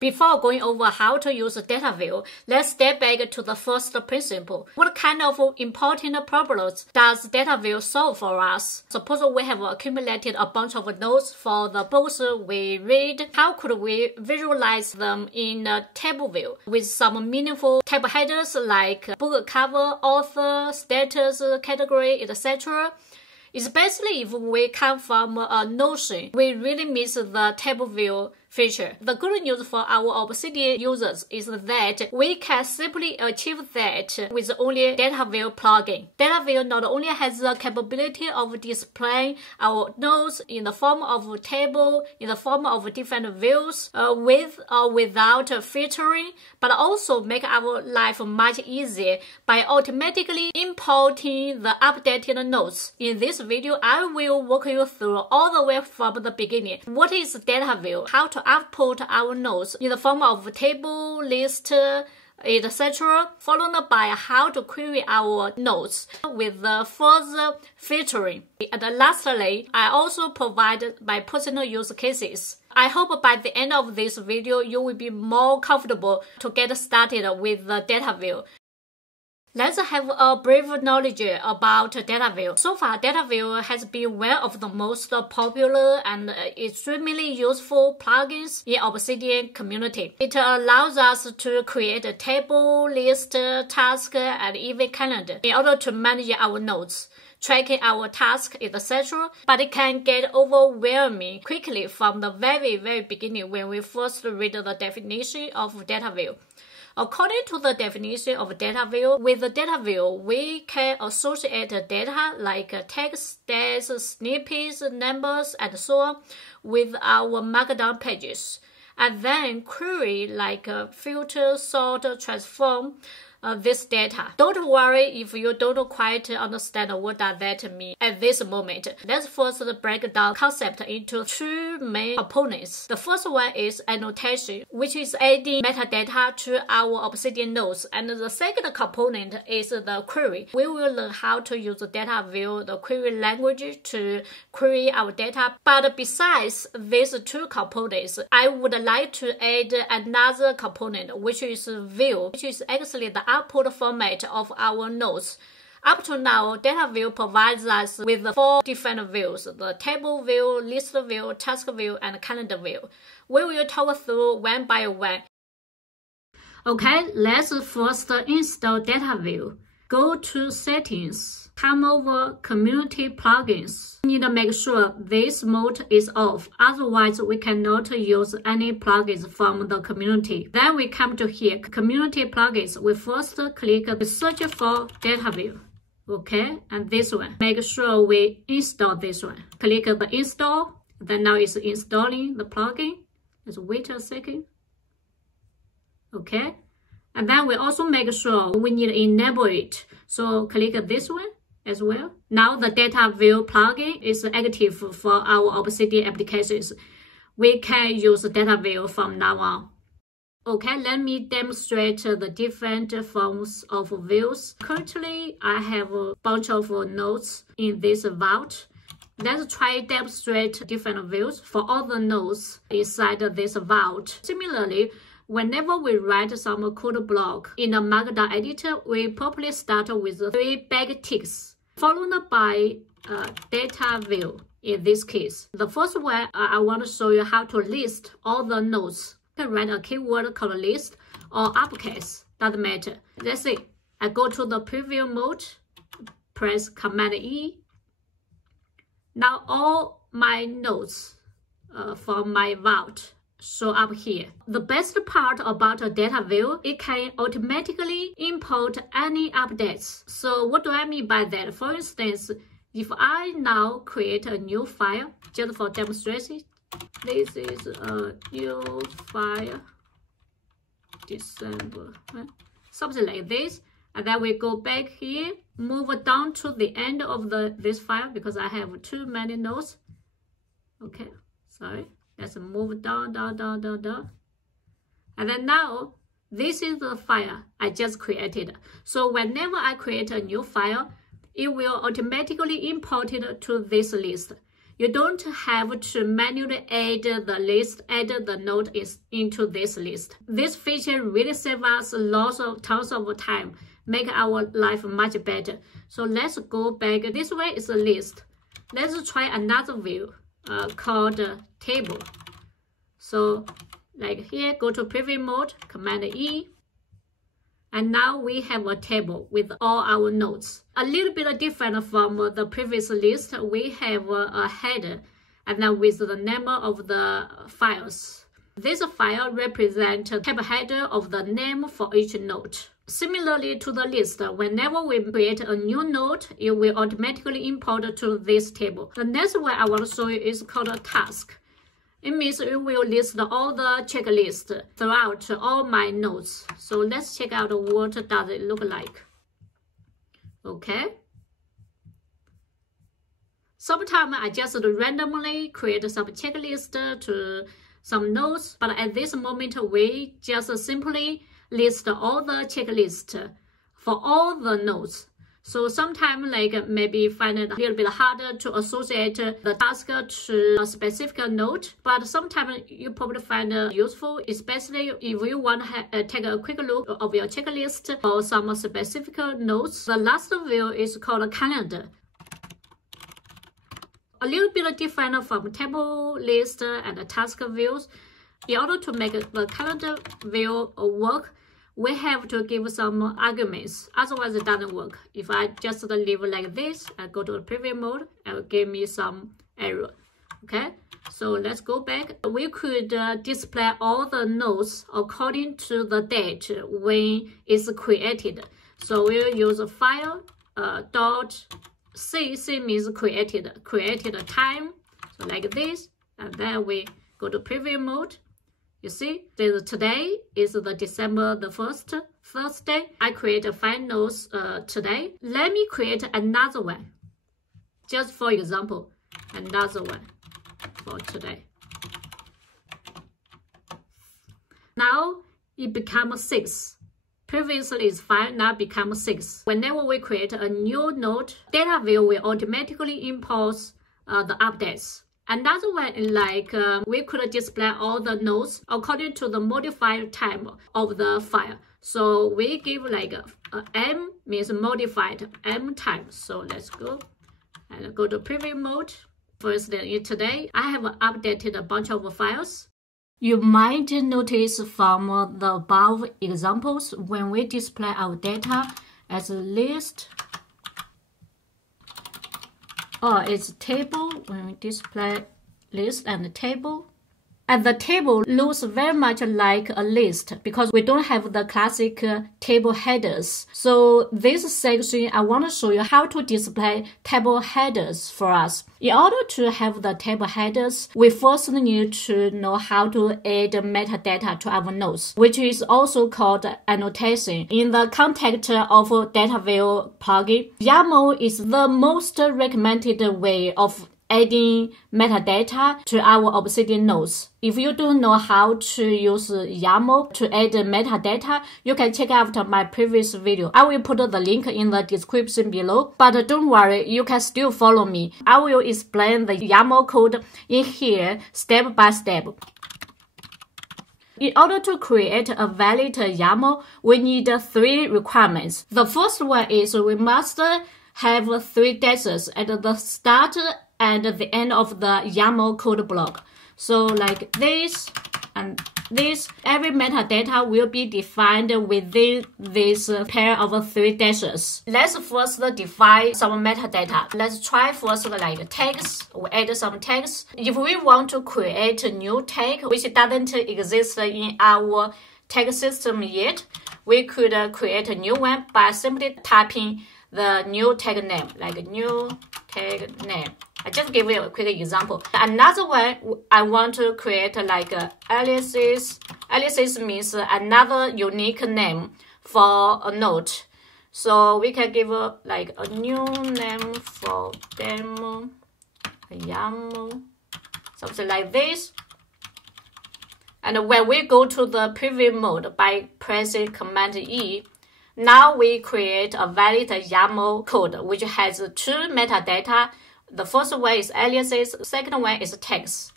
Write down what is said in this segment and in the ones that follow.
Before going over how to use Dataview, let's step back to the first principle. What kind of important problems does Dataview solve for us? Suppose we have accumulated a bunch of notes for the books we read. How could we visualize them in a table view with some meaningful table headers like book cover, author, status, category, etc.? Especially if we come from a Notion, we really miss the table view feature. The good news for our Obsidian users is that we can simply achieve that with only Dataview plugin. Dataview not only has the capability of displaying our notes in the form of a table, in the form of different views, with or without filtering, but also make our life much easier by automatically importing the updated notes. In this video, I will walk you through all the way from the beginning. What is Dataview? How to output our notes in the form of table, list, etc., followed by how to query our notes with further filtering. And lastly, I also provide my personal use cases. I hope by the end of this video, you will be more comfortable to get started with the Dataview. Let's have a brief knowledge about Dataview. So far, Dataview has been one of the most popular and extremely useful plugins in Obsidian community. It allows us to create a table, list, task, and even calendar in order to manage our notes, tracking our tasks, etc. But it can get overwhelming quickly from the very beginning when we first read the definition of Dataview. According to the definition of Dataview, with Dataview, we can associate data like text, stats, snippets, numbers, and so on with our Markdown pages, and then query like filter, sort, transform this data. Don't worry if you don't quite understand what does that mean at this moment. Let's first break down concept into two main components. The first one is annotation, which is adding metadata to our Obsidian notes, and the second component is the query. We will learn how to use Dataview, the query language, to query our data. But besides these two components, I would like to add another component, which is view, which is actually the output format of our notes. Up to now, Dataview provides us with 4 different views: the table view, list view, task view, and calendar view. We will talk through one by one. Okay, let's first install Dataview. Go to Settings, come over Community Plugins. We need to make sure this mode is off, otherwise we cannot use any plugins from the community. Then we come to here, Community Plugins. We first click Search for Dataview. Okay, and this one. Make sure we install this one. Click the Install. Then now it's installing the plugin. Let's wait a second. Okay. And then we also make sure we need to enable it. So click this one as well. Now the Dataview plugin is active for our Obsidian applications. We can use Dataview from now on. Okay, let me demonstrate the different forms of views. Currently, I have a bunch of notes in this vault. Let's try demonstrate different views for all the notes inside this vault. Similarly, whenever we write some code block in a Markdown editor, we probably start with 3 backticks, followed by data view in this case. The first one, I want to show you how to list all the notes. You can write a keyword called list or uppercase, doesn't matter. Let's see. I go to the preview mode, press Command E. Now all my notes from my vault show up here. The best part about a Dataview, it can automatically import any updates. So what do I mean by that? For instance, if I now create a new file, just for demonstration, this is a new file, December, something like this. And then we go back here, move down to the end of this file because I have too many notes. Okay, sorry. Let's move down. And then now, this is the file I just created. So whenever I create a new file, it will automatically import it to this list. You don't have to manually add the list, add the node into this list. This feature really saves us tons of time, make our life much better. So let's go back. This way is a list. Let's try another view called table. So like here, go to preview mode, Command E. And now we have a table with all our nodes. A little bit different from the previous list, we have a header and then with the name of the files. This file represents the table header of the name for each node. Similarly to the list, whenever we create a new node, it will automatically import to this table. The next one I want to show you is called a task. It means it will list all the checklists throughout all my nodes. So let's check out what does it look like. Okay. Sometimes I just randomly create some checklist to some nodes, but at this moment we just simply list all the checklists for all the nodes. So sometimes like maybe find it a little bit harder to associate the task to a specific node, but sometimes you probably find it useful, especially if you want to take a quick look of your checklist or some specific nodes. The last view is called calendar. A little bit different from table, list, and task views. In order to make the calendar view work, we have to give some arguments, otherwise it doesn't work. If I just leave like this, I go to the preview mode, it will give me some error. Okay, so let's go back. We could display all the nodes according to the date when it's created. So we'll use a file dot C means created time. So like this, and then we go to preview mode. You see, today is the December the 1st, Thursday. I create 5 nodes today. Let me create another one, just for example, another one for today. Now it becomes 6. Previously it's 5, now it becomes 6. Whenever we create a new node, Dataview will automatically import the updates. Another one is like we could display all the nodes according to the modified time of the file. So we give like M means modified M time. So let's go and go to preview mode. First, today I have updated a bunch of files. You might notice from the above examples, when we display our data as a list, or it's a table, when we display list and table. And the table looks very much like a list because we don't have the classic table headers. So this section, I want to show you how to display table headers for us. In order to have the table headers, we first need to know how to add metadata to our nodes, which is also called annotation. In the context of Dataview plugin, YAML is the most recommended way of adding metadata to our Obsidian nodes. If you don't know how to use YAML to add metadata, you can check out my previous video. I will put the link in the description below, but don't worry, you can still follow me. I will explain the YAML code in here step by step. In order to create a valid YAML, we need 3 requirements. The first one is we must have 3 dashes at the start and the end of the YAML code block. So like this and this, every metadata will be defined within this pair of 3 dashes. Let's first define some metadata. Let's try first like tags. We add some tags. If we want to create a new tag which doesn't exist in our tag system yet, we could create a new one by simply typing the new tag name, like new tag name. I just give you a quick example. Another one, I want to create like aliases. Aliases means another unique name for a node. So we can give like a new name for demo, YAML, something like this. And when we go to the preview mode by pressing Command E, now we create a valid YAML code which has 2 metadata. The first one is aliases, second one is text.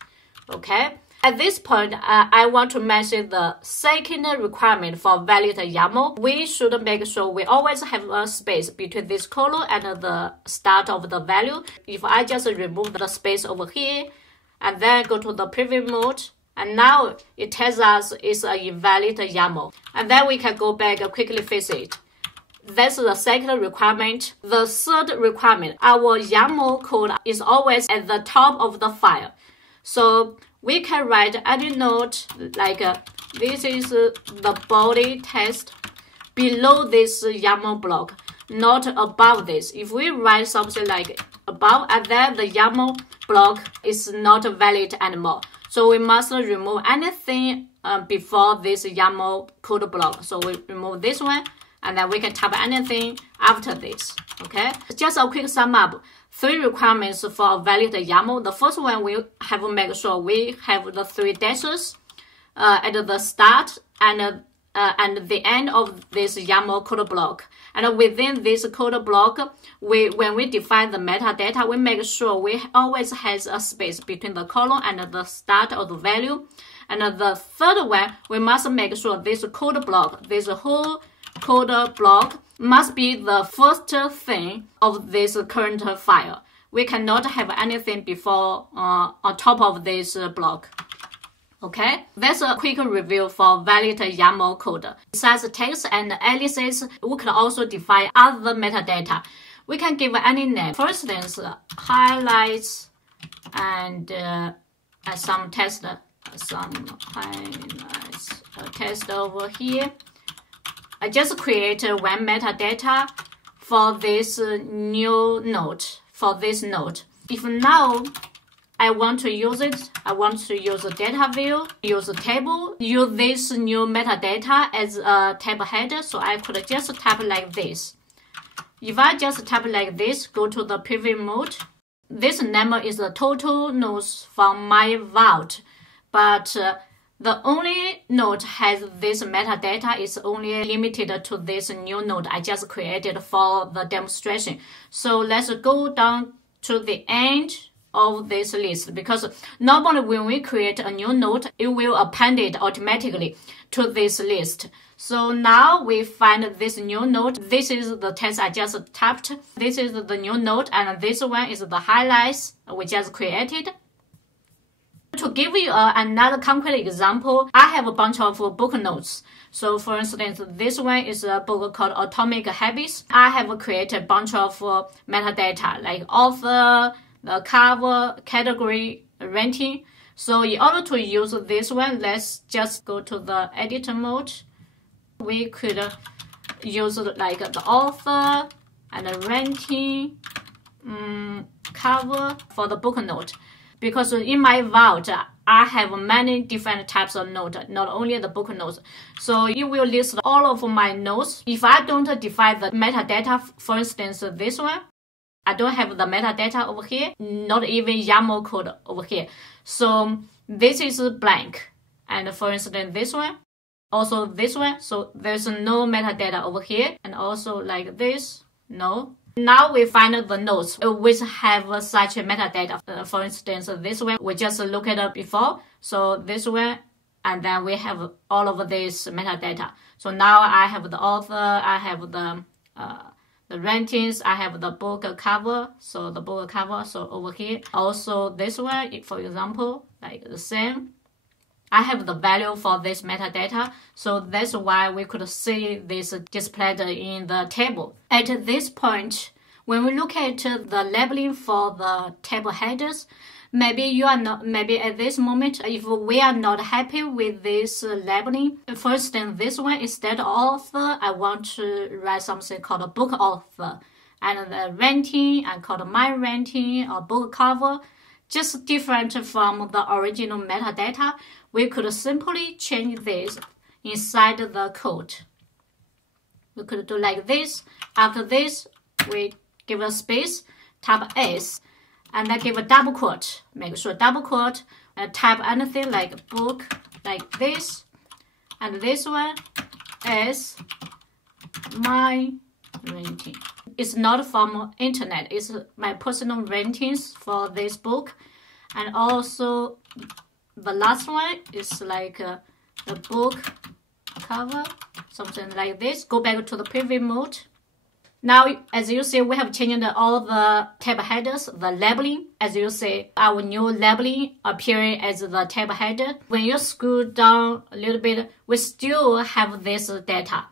Okay. At this point, I want to mention the second requirement for valid YAML. We should make sure we always have a space between this colon and the start of the value. If I just remove the space over here and then go to the preview mode, and now it tells us it's an invalid YAML. And then we can go back and quickly fix it. That's the second requirement. The third requirement, our YAML code is always at the top of the file. So we can write any note like this is the body text below this YAML block, not above this. If we write something like above and then the YAML block is not valid anymore. So we must remove anything before this YAML code block. So we remove this one and then we can type anything after this. Okay, just a quick sum up. 3 requirements for a valid YAML. The first one, we have to make sure we have the 3 dashes at the start and the end of this YAML code block. And within this code block, when we define the metadata, we make sure we always has a space between the colon and the start of the value. And the third one, we must make sure this code block, this whole code block must be the first thing of this current file. We cannot have anything before on top of this block. Okay, that's a quick review for valid YAML code. Besides text and aliases, we can also define other metadata. We can give any name. For instance, highlights and some text, some highlights text over here. I just created one metadata for this new node, for this node. If now I want to use it, I want to use a data view, use a table, use this new metadata as a table header, so I could just type like this. If I just type like this, go to the preview mode, this number is the total nodes from my vault, but the only node has this metadata is only limited to this new node I just created for the demonstration. So let's go down to the end of this list, because normally when we create a new node, it will append it automatically to this list. So now we find this new node. This is the text I just typed. This is the new node, and this one is the highlights we just created. To give you another concrete example, I have a bunch of book notes. So for instance, this one is a book called Atomic Habits. I have created a bunch of metadata like author, the cover, category, ranking. So in order to use this one, let's just go to the editor mode. We could use like the author and the ranking, cover for the book note. Because in my vault, I have many different types of notes, not only the book notes. So it will list all of my notes. If I don't define the metadata, for instance, this one, I don't have the metadata over here, not even YAML code over here. So this is blank. And for instance, this one, also this one. So there's no metadata over here. And also like this, no. Now we find the nodes which have such metadata. For instance, this one we just looked at it before. So this one, and then we have all of this metadata. So now I have the author, I have the rankings, I have the book cover. So the book cover. So over here, also this one, for example, like the same. I have the value for this metadata, so that's why we could see this displayed in the table. At this point, when we look at the labeling for the table headers, maybe at this moment, if we are not happy with this labeling, for instance, this one, instead of author, I want to write something called a book author, and the ranking, I call it my ranking or book cover, just different from the original metadata. We could simply change this inside the code. We could do like this. After this, we give a space, type S, and then give a double quote. Make sure double quote, and type anything like book, like this, and this one is my ranking. It's not from internet. It's my personal ratings for this book. And also the last one is like the book cover, something like this. Go back to the preview mode. Now, as you see, we have changed all the tab headers, the labeling. As you see, our new labeling appearing as the tab header. When you scroll down a little bit, we still have this data.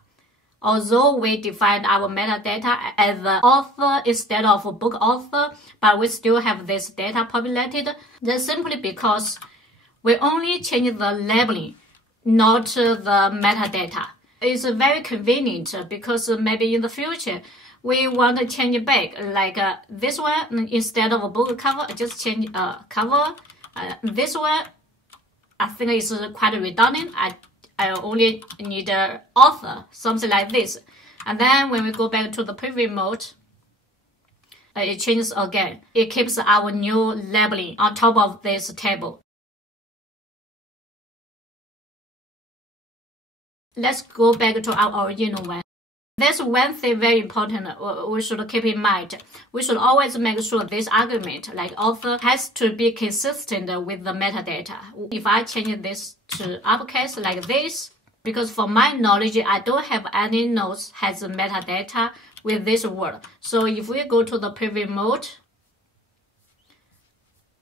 Although we defined our metadata as the author instead of book author, but we still have this data populated. That's simply because we only change the labeling, not the metadata. It's very convenient because maybe in the future we want to change it back. Like this one, instead of a book cover, I just change cover. This one, I think is quite redundant. I only need an author, something like this. And then when we go back to the preview mode, it changes again. It keeps our new labeling on top of this table. Let's go back to our original one. There's one thing very important we should keep in mind. We should always make sure this argument, like author, has to be consistent with the metadata. If I change this to uppercase like this, because for my knowledge, I don't have any notes has metadata with this word. So if we go to the preview mode,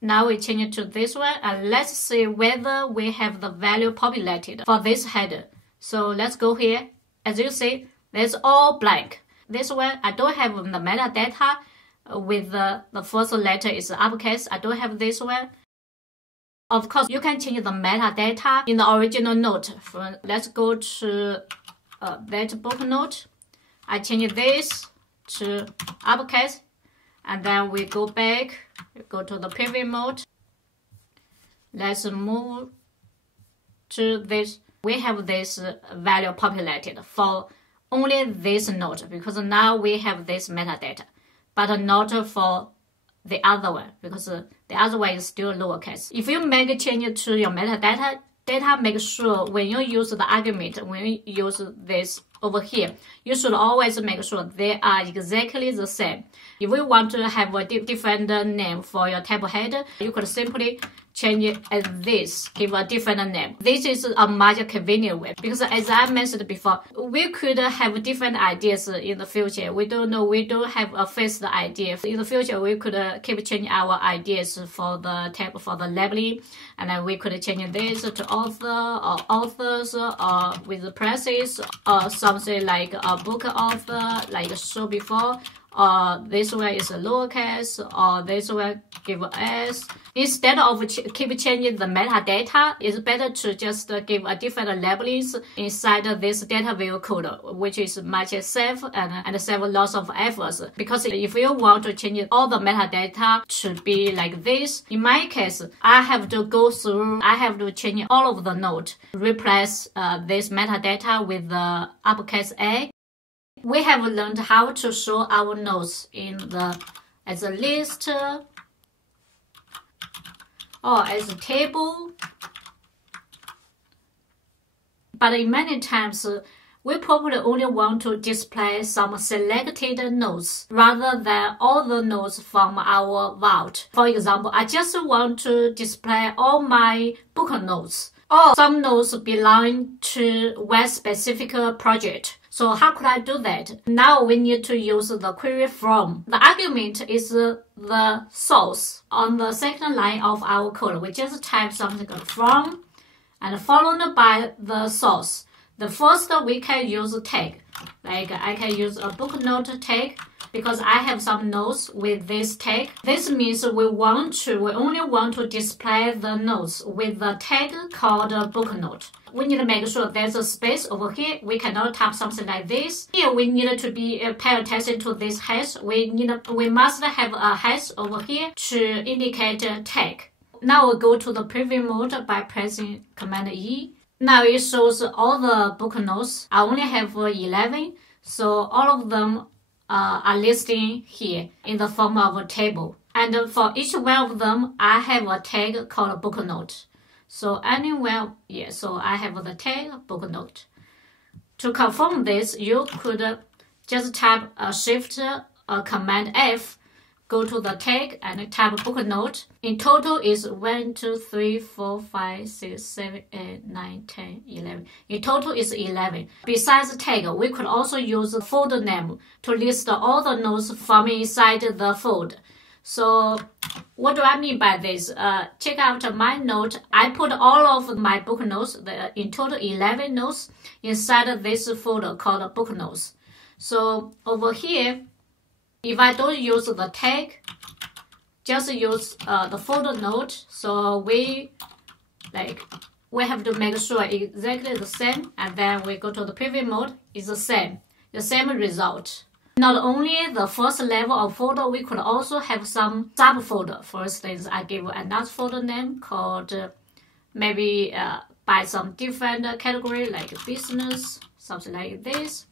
now we change it to this one, and let's see whether we have the value populated for this header. So let's go here. As you see, there's all blank. This one, I don't have the metadata with the first letter is uppercase. I don't have this one. Of course, you can change the metadata in the original note. Let's go to that book note. I change this to uppercase, and then we go back, go to the preview mode. Let's move to this. We have this value populated for only this note, because now we have this metadata, but not for the other one, because the other one is still lowercase. If you make a change to your metadata, make sure when you use the argument, when you use this over here, you should always make sure they are exactly the same. If you want to have a different name for your table header, you could simply change it as this, give a different name. This is a much convenient way, because as I mentioned before, we could have different ideas in the future. We don't know, we don't have a fixed idea. In the future, we could keep changing our ideas for the tab, for the labeling, and then we could change this to author or authors or with presses or something like a book author, like I showed before. This one is a lowercase, or this one give S. Instead of keep changing the metadata, it's better to just give a different labelings inside this Dataview code, which is much safe and save lots of efforts. Because if you want to change all the metadata to be like this, in my case, I have to go through, I have to change all of the note, replace this metadata with the uppercase A. We have learned how to show our notes as a list or as a table. But in many times, we probably only want to display some selected notes rather than all the notes from our vault. For example, I just want to display all my book notes, or some notes belong to one specific project. So how could I do that? Now we need to use the query from. The argument is the source. On the second line of our code, we just type something from and followed by the source. The first we can use a tag. Like I can use a book note tag because I have some notes with this tag. This means we only want to display the notes with the tag called book note. We need to make sure there's a space over here. We cannot type something like this. Here we need to pay attention to this hash. We must have a hash over here to indicate tag. Now we'll go to the preview mode by pressing Command E. Now it shows all the book notes. I only have 11, so all of them are listed here in the form of a table. And for each one of them, I have a tag called book note. So anywhere, yeah, so I have the tag book note. To confirm this, you could just type Shift Command F, go to the tag and type book note. In total is 1, 2, 3, 4, 5, 6, 7, 8, 9, 10, 11. In total is 11. Besides the tag, we could also use the folder name to list all the notes from inside the folder. So what do I mean by this? Check out my note. I put all of my book notes, in total 11 notes, inside this folder called book notes. So over here, if I don't use the tag, just use the folder note. So we have to make sure exactly the same, and then we go to the preview mode. It's the same result. Not only the first level of folder, we could also have some subfolder. For instance, I give another folder name called maybe by some different category like business, something like this.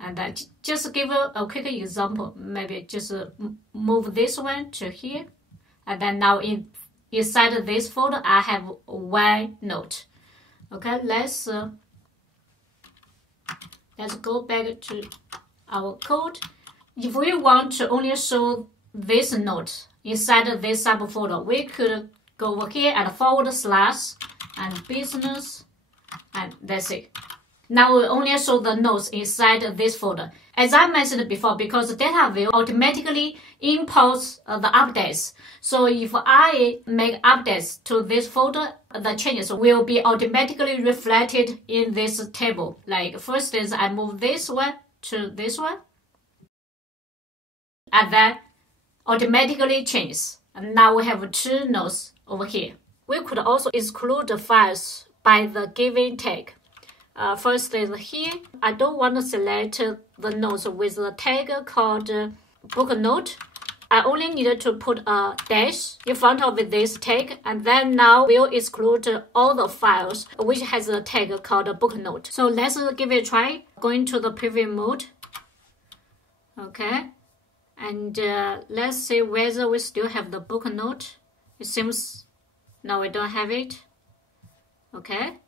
And then just give a quick example. Maybe just move this one to here. And then now inside this folder, I have one note. Okay, let's go back to our code. If we want to only show this note inside this subfolder, we could go over here and forward slash and business, and that's it. Now we only show the notes inside this folder. As I mentioned before, because Dataview automatically imports the updates. So if I make updates to this folder, the changes will be automatically reflected in this table. Like for instance, I move this one to this one, and then automatically changes. And now we have two notes over here. We could also exclude the files by the given tag. First is here, I don't want to select the notes with the tag called book note. I only need to put a dash in front of this tag, and then now we'll exclude all the files which has a tag called book note. So let's give it a try. Going to the preview mode. Okay, and let's see whether we still have the book note. It seems no, we don't have it. Okay.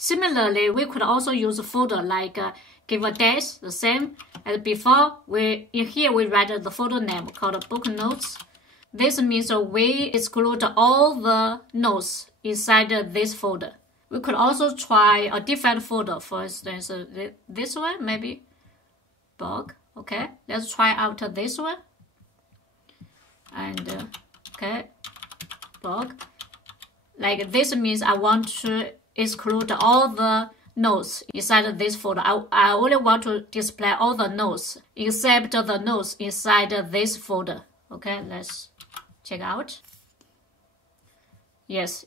Similarly, we could also use a folder like give a dash, the same as before. In here we write the folder name called book notes. This means we exclude all the notes inside this folder. We could also try a different folder. For instance, this one maybe blog. Okay, let's try out this one. And okay, blog. Like this means I want to exclude all the notes inside this folder. I only want to display all the notes except the notes inside this folder. Okay, let's check out. Yes.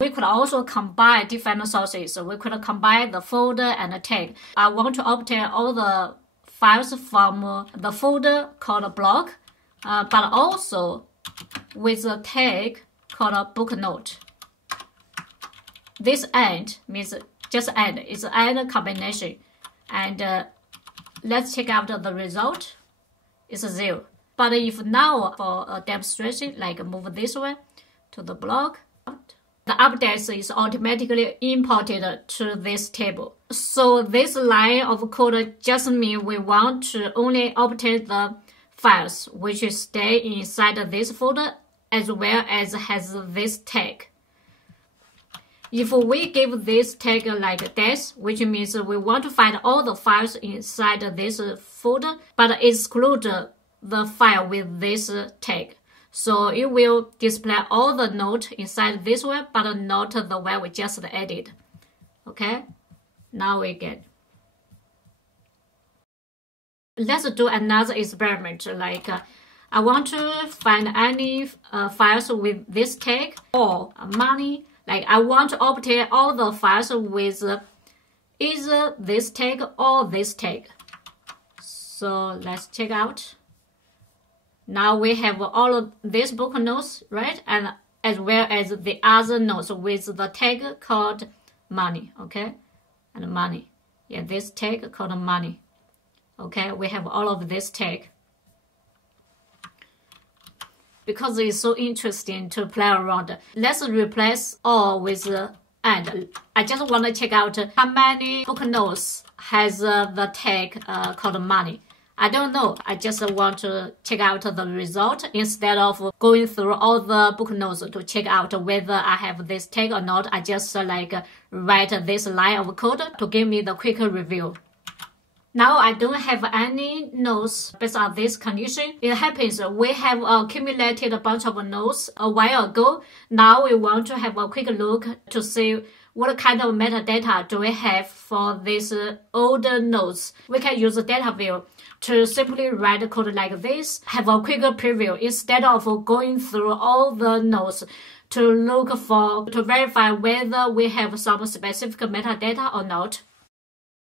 We could also combine different sources. So we could combine the folder and the tag. I want to obtain all the files from the folder called blog, but also with a tag called book note. This AND means just AND. It's an AND combination. And let's check out the result. It's 0. But if now for a demonstration, like move this one to the blog, the updates is automatically imported to this table. So this line of code just means we want to only obtain the files which stay inside this folder as well as has this tag. If we give this tag like dash, which means we want to find all the files inside this folder, but exclude the file with this tag. So it will display all the notes inside this one, but not the one we just added. Okay, now we get. Let's do another experiment. Like I want to find any files with this tag or money. Like I want to obtain all the files with either this tag or this tag. So let's check out. Now we have all of these book notes, right? And as well as the other notes with the tag called money, okay? And money. Yeah, this tag called money. Okay, we have all of this tag. Because it's so interesting to play around, let's replace all with And I just want to check out how many book notes has the tag called money. I don't know. I just want to check out the result instead of going through all the book notes to check out whether I have this tag or not. I just write this line of code to give me the quick review. Now I don't have any notes based on this condition. It happens we have accumulated a bunch of notes a while ago. Now we want to have a quick look to see what kind of metadata do we have for these older nodes. We can use Dataview to simply write code like this, have a quick preview instead of going through all the nodes to verify whether we have some specific metadata or not.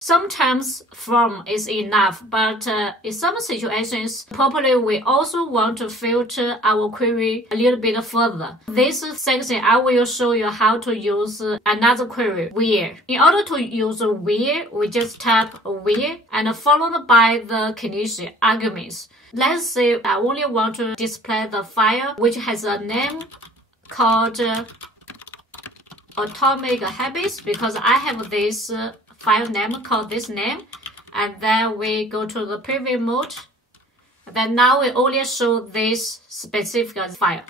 Sometimes from is enough, but in some situations, probably we also want to filter our query a little bit further. This section, I will show you how to use another query, where. In order to use where, we just type where and followed by the condition arguments. Let's say I only want to display the file which has a name called Atomic Habits because I have this file name called this name, and then we go to the preview mode. Then now we only show this specific file.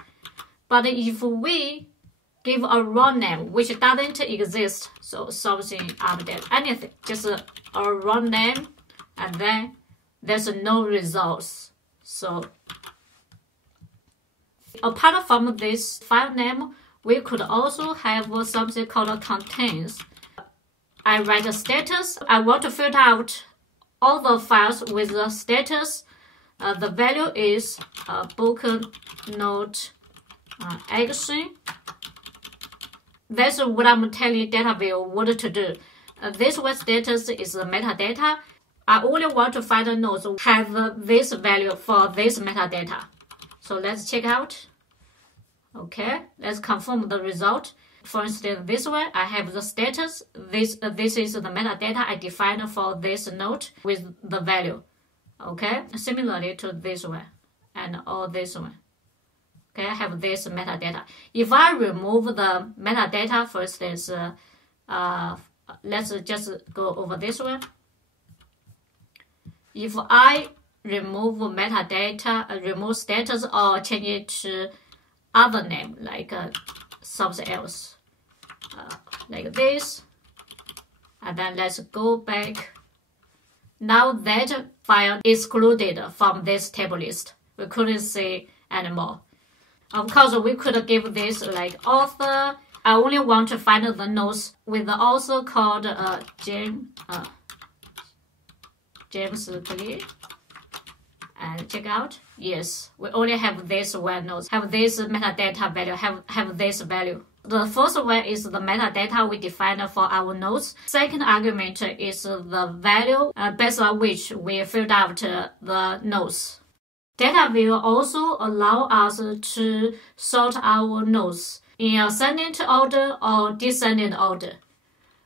But if we give a raw name which doesn't exist, so something update, anything, just a raw name, and then there's no results. So apart from this file name, we could also have something called contains. I write a status. I want to filter out all the files with the status. The value is book note action. That's what I'm telling Dataview what to do. This one status is the metadata. I only want to find the nodes have this value for this metadata. So let's check out. Okay, let's confirm the result. For instance, this one, I have the status. This is the metadata I defined for this node with the value. Okay, similarly to this one and all this one. Okay, I have this metadata. If I remove the metadata, for instance, let's just go over this one. If I remove metadata, remove status, or change it to other name like something else, like this, and then let's go back. Now that file is excluded from this table list. We couldn't see anymore. Of course, we could give this like author. I only want to find the nodes with the author called James Clear. And check out. Yes, we only have this one node, have this metadata value, have this value. The first one is the metadata we define for our nodes. Second argument is the value based on which we filled out the nodes. Dataview also allow us to sort our nodes in ascending order or descending order.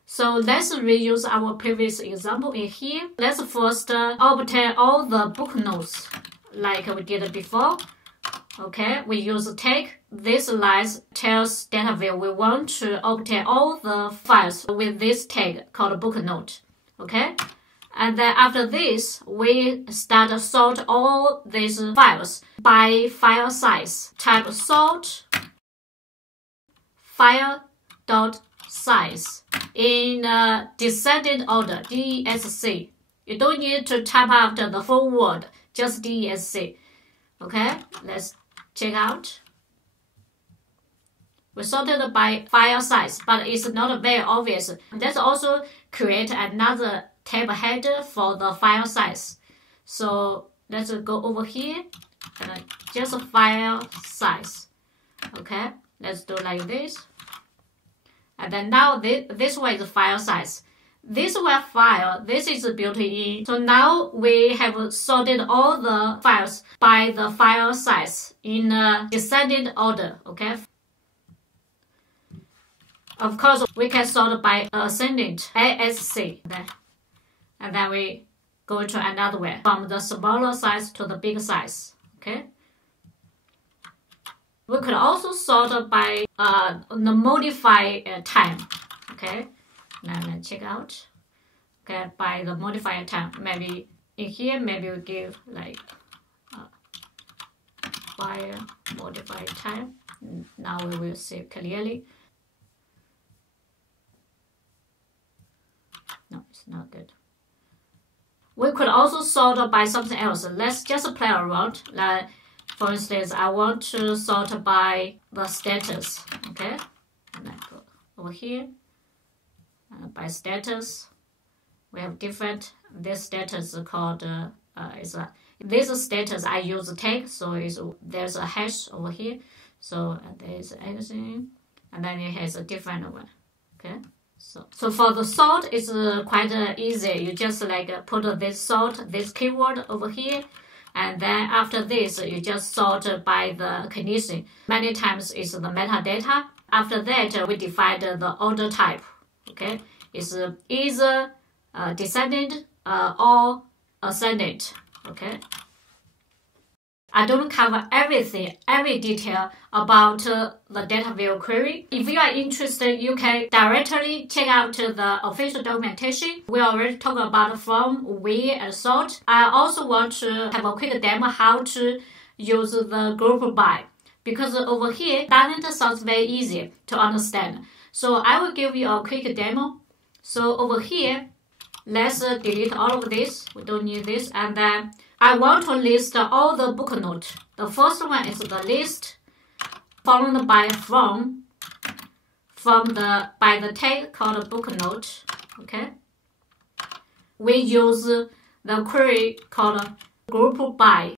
So let's reuse our previous example in here. Let's first obtain all the book nodes like we did before. Okay, we use tag. This line tells Dataview we want to obtain all the files with this tag called book node. Okay, and then after this, we start to sort all these files by file size. Type sort file.size in descending order, DESC. You don't need to type out the full word, just DESC. Okay, let's check out. We sorted by file size, but it's not very obvious. Let's also create another tab header for the file size. So let's go over here and just file size. Okay, let's do like this. And then now this one is file size. This one file, this is built in. So now we have sorted all the files by the file size in a descending order, okay? Of course, we can sort by ascending, ASC. And then we go to another way, from the smaller size to the big size, okay? We could also sort by the modify time. Okay, now let's check out. Okay, by the modifier time. Maybe in here, maybe we give like file modify time. Now we will see clearly. No, it's not good. We could also sort by something else. Let's just play around. Like, for instance, I want to sort by the status. Okay, and I go over here. By status, we have different. This status is called this status I use a tag, so there's a hash over here. So there's anything, and then it has a different one. Okay. So for the sort, it's quite easy. You just like put this sort, this keyword over here, and then after this, you just sort by the condition. Many times it's the metadata. After that, we define the order type. Okay, it's either descendant or ascendant. Okay. I don't cover everything, every detail about the Dataview query. If you are interested, you can directly check out the official documentation. We already talked about from, where, and sort. I also want to have a quick demo how to use the group by, because over here, doesn't sound very easy to understand. So I will give you a quick demo. So over here, let's delete all of this. We don't need this. And then I want to list all the book notes. The first one is the list, followed by by the tag called book note. Okay. We use the query called group by.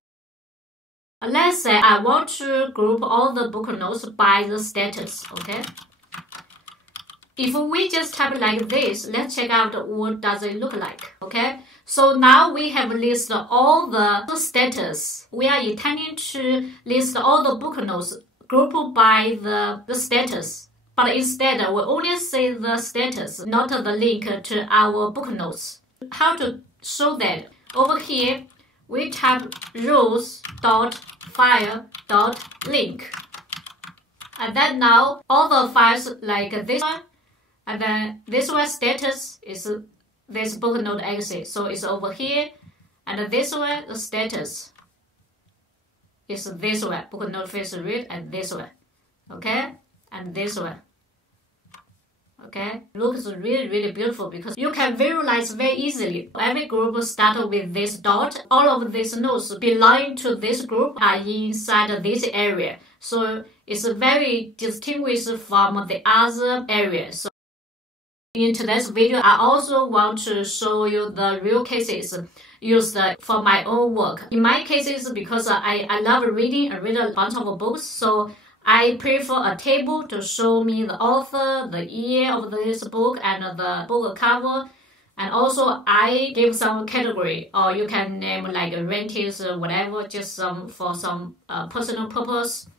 Let's say I want to group all the book notes by the status. Okay. If we just type like this, let's check out what does it look like. Okay. So now we have listed all the status. We are intending to list all the book notes grouped by the status. But instead, we only see the status, not the link to our book notes. How to show that? Over here, we type rows.file.link. And then now all the files like this one, and then this one status is this book note exit, so it's over here, and this one the status is this one, book note face read, and this one, okay, and this one, okay. Looks really beautiful because you can visualize very easily. Every group starts with this dot. All of these nodes belonging to this group are inside this area, so it's very distinguished from the other areas. So in today's video, I also want to show you the real cases used for my own work. In my cases, because I love reading, I read a bunch of books, so I prefer a table to show me the author, the year of this book, and the book cover. And also, I give some category, or you can name like rentals or whatever, just for some personal purpose.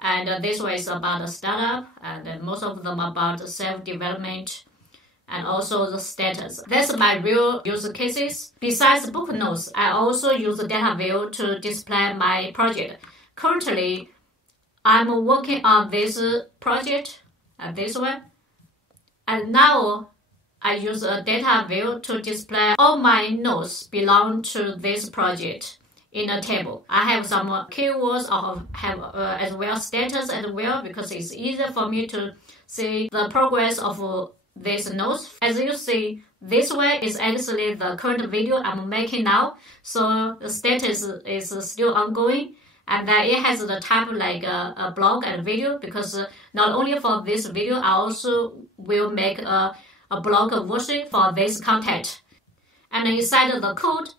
And this one is about a startup, and most of them about self-development, and also the status. That's my real use cases. Besides book notes, I also use Dataview to display my project. Currently, I'm working on this project, this one, and now I use a Dataview to display all my notes belong to this project in a table. I have some keywords or have as well status as well, because it's easier for me to see the progress of these notes. As you see, this way is actually the current video I'm making now, so the status is still ongoing, and then it has the type like a blog and video, because not only for this video, I also will make a blog version for this content. And inside the code,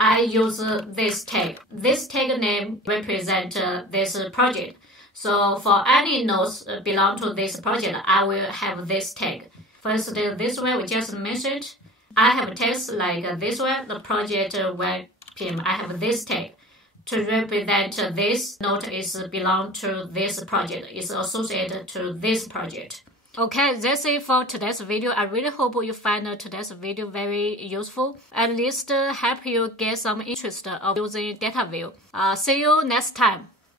I use this tag. This tag name represents this project. So for any nodes belong to this project, I will have this tag. First, this one we just mentioned. I have text like this one, the project web PM. I have this tag to represent this node is belong to this project, is associated to this project. Okay, that's it for today's video. I really hope you find today's video very useful. At least help you get some interest of using Dataview. See you next time.